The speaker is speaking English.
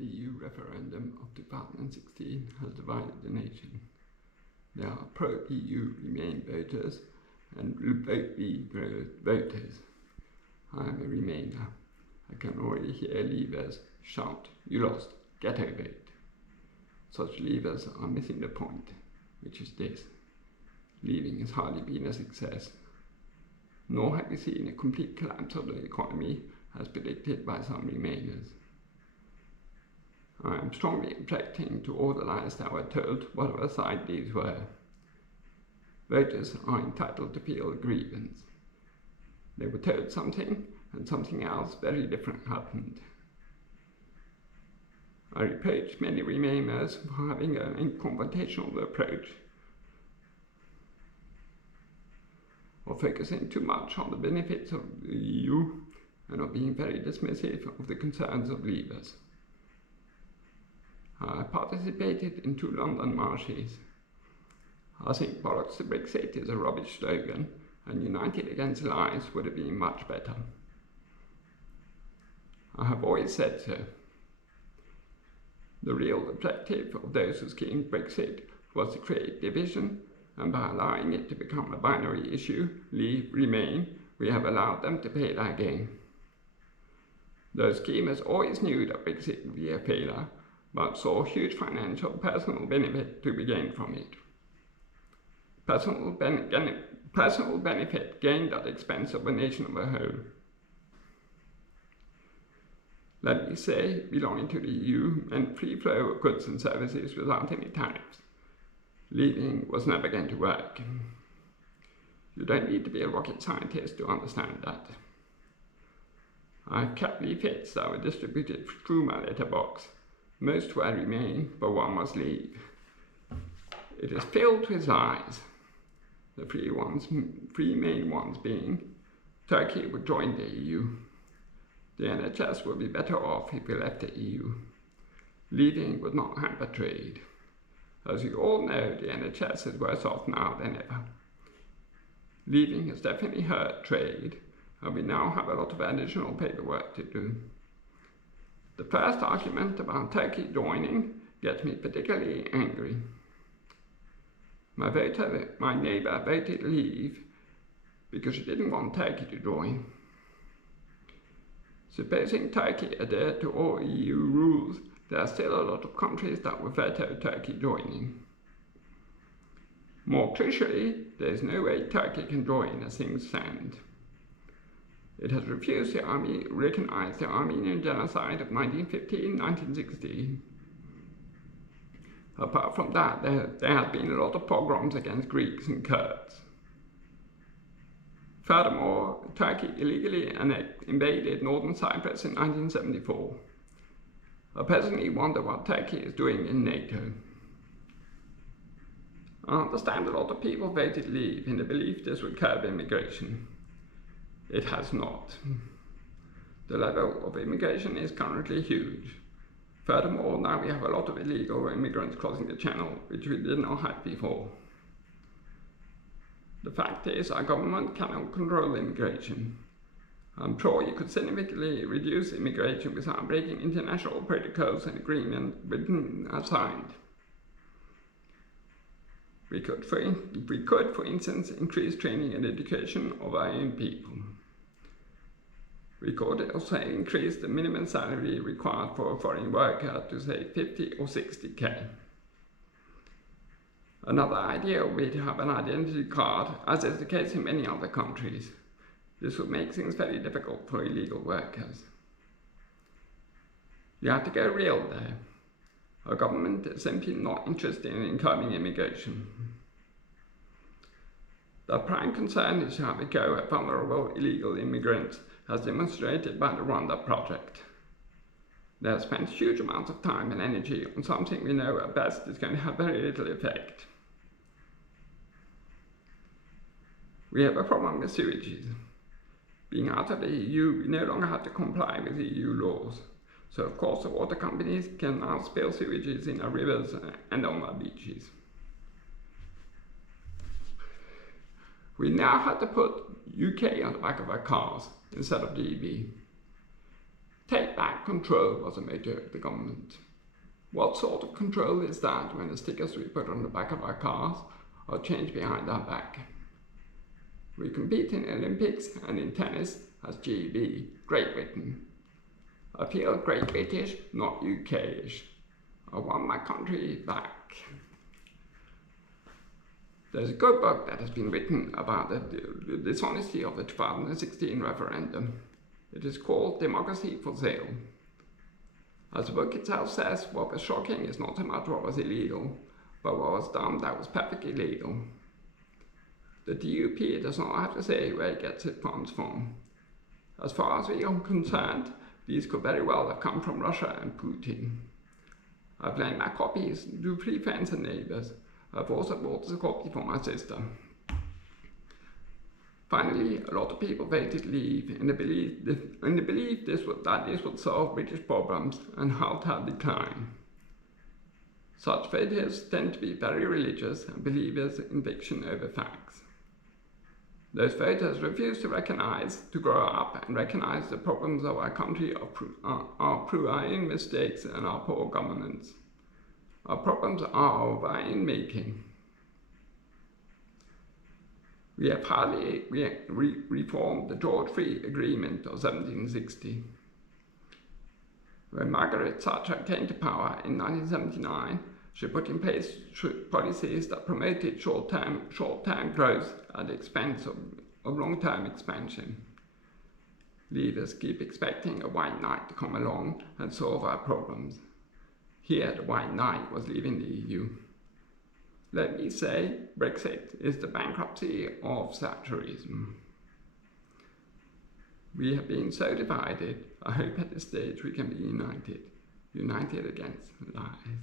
The EU referendum of 2016 has divided the nation. There are pro-EU Remain voters and vote Leave voters. I am a Remainer. I can already hear Leavers shout, "You lost, get over it." Such Leavers are missing the point, which is this: leaving has hardly been a success, nor have we seen a complete collapse of the economy as predicted by some Remainers. I am strongly objecting to all the lies that were told, whatever side these were. Voters are entitled to feel a grievance. They were told something, and something else very different happened. I reproach many Remainers for having an confrontational approach, or focusing too much on the benefits of the EU, and of being very dismissive of the concerns of Leavers. I participated in 2 London marches. I think bollocks to Brexit is a rubbish slogan, and united against lies would have been much better. I have always said so. The real objective of those who schemed Brexit was to create division, and by allowing it to become a binary issue, Leave, Remain, we have allowed them to play their game. Those schemers always knew that Brexit would be a failure, but saw huge financial personal benefit to be gained from it. Personal benefit gained at the expense of the nation as a whole. Let me say, belonging to the EU meant free flow of goods and services without any tariffs. Leaving was never going to work. You don't need to be a rocket scientist to understand that. I've kept leaflets that were distributed through my letterbox. Most were Remain, but one must leave. It is filled with lies. The three main ones being: Turkey would join the EU. The NHS would be better off if we left the EU. Leaving would not hamper trade. As you all know, the NHS is worse off now than ever. Leaving has definitely hurt trade, and we now have a lot of additional paperwork to do. The first argument about Turkey joining gets me particularly angry. My neighbour voted Leave because she didn't want Turkey to join. Supposing Turkey adhered to all EU rules, there are still a lot of countries that would veto Turkey joining. More crucially, there is no way Turkey can join as things stand. It has refused to recognize the Armenian genocide of 1915-1916. Apart from that, there have been a lot of pogroms against Greeks and Kurds. Furthermore, Turkey illegally invaded northern Cyprus in 1974. I personally wonder what Turkey is doing in NATO. I understand a lot of people voted Leave in the belief this would curb immigration. It has not. The level of immigration is currently huge. Furthermore, now we have a lot of illegal immigrants crossing the channel, which we did not have before. The fact is, our government cannot control immigration. I'm sure you could significantly reduce immigration without breaking international protocols and agreements written and signed. We could, for instance, increase training and education of our own people. We could also increase the minimum salary required for a foreign worker to say 50 or 60k. Another idea would be to have an identity card, as is the case in many other countries. This would make things very difficult for illegal workers. You have to go real there. Our government is simply not interested in curbing immigration. The prime concern is to have a go at vulnerable illegal immigrants, as demonstrated by the Rwanda project. They have spent huge amounts of time and energy on something we know at best is going to have very little effect. We have a problem with sewages. Being out of the EU, we no longer have to comply with EU laws. So of course the water companies can now spill sewages in our rivers and on our beaches. We now have to put UK on the back of our cars instead of the EV. Take back control was a motto of the government. What sort of control is that when the stickers we put on the back of our cars are changed behind our back? We compete in Olympics and in tennis as GB, Great Britain. I feel Great British, not UK-ish. I want my country back. There's a good book that has been written about the dishonesty of the 2016 referendum. It is called Democracy for Sale. As the book itself says, what was shocking is not so much what was illegal, but what was done that was perfectly legal. The DUP does not have to say where it gets its funds from. As far as we are concerned, these could very well have come from Russia and Putin. I've lent my copies to 3 friends and neighbors. I've also bought a copy for my sister. Finally, a lot of people voted leave in the belief that this would solve British problems and halt our decline. Such voters tend to be very religious and believers in fiction over facts. Those voters refuse to grow up and recognize the problems of our country are through our own mistakes and our poor governance. Our problems are of our own making. We have hardly reformed the George III Agreement of 1760. When Margaret Thatcher came to power in 1979, she put in place policies that promoted short-term growth at the expense of long-term expansion. Leaders keep expecting a white knight to come along and solve our problems. Here, the white knight was leaving the EU. Let me say, Brexit is the bankruptcy of Thatcherism. We have been so divided. I hope at this stage we can be united against lies.